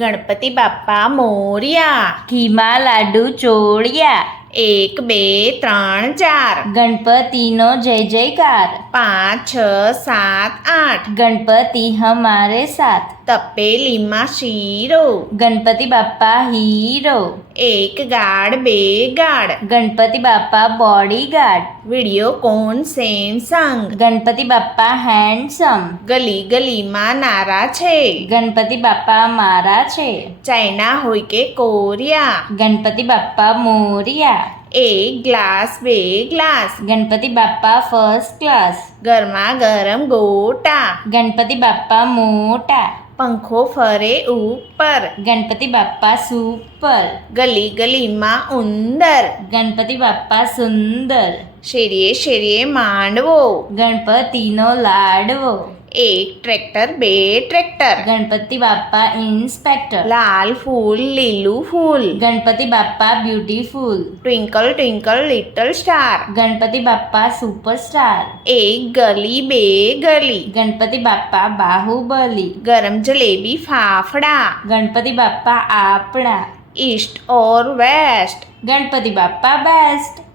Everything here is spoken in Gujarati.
ગણપતિ બાપ્પા મોર્યા. ઘીમાં લાડુ ચોળ્યા. 1 2 3 4 ગણપતિનો જય જયકાર. 5 6 7 8 ગણપતિ હમારે સાથ. તપેલીમાં શીરો. Ganpati Bappa hero. 1 guard 2 guard. Ganpati Bappa bodyguard. Videocon Samsung. Ganpati Bappa handsome. ગલી ગલીમાં નારા છે. ગણપતિ બાપ્પા મારા છે. ચાઇના હોય કે Korea. Ganpati Bappa Morya. 1 glass 2 glass. Ganpati Bappa first class. ગરમા ગરમ ગોટા. ગણપતિ બાપ્પા મોટા. પંખો ફરે ઉપર. ગણપતિ બાપ્પા સુપર. ગલી ગલીમાં ઉંદર. ગણપતિ બાપ્પા સુંદર. શેરીએ શેરીએ માંડવો. ગણપતિનો લાડવો. 1 tractor 2 tractor. Ganpati Bappa inspector. લાલ ફૂલ લીલું ફૂલ. Ganpati Bappa beautiful. Twinkle twinkle little star. Ganpati Bappa superstar. 1 ગલી 2 ગલી. ગણપતિ બાપ્પા બાહુબલી. ગરમ જલેબી ફાફડા. ગણપતિ બાપ્પા આપણા. ઈસ્ટ ઓર વેસ્ટ. ગણપતિ બાપ્પા બેસ્ટ.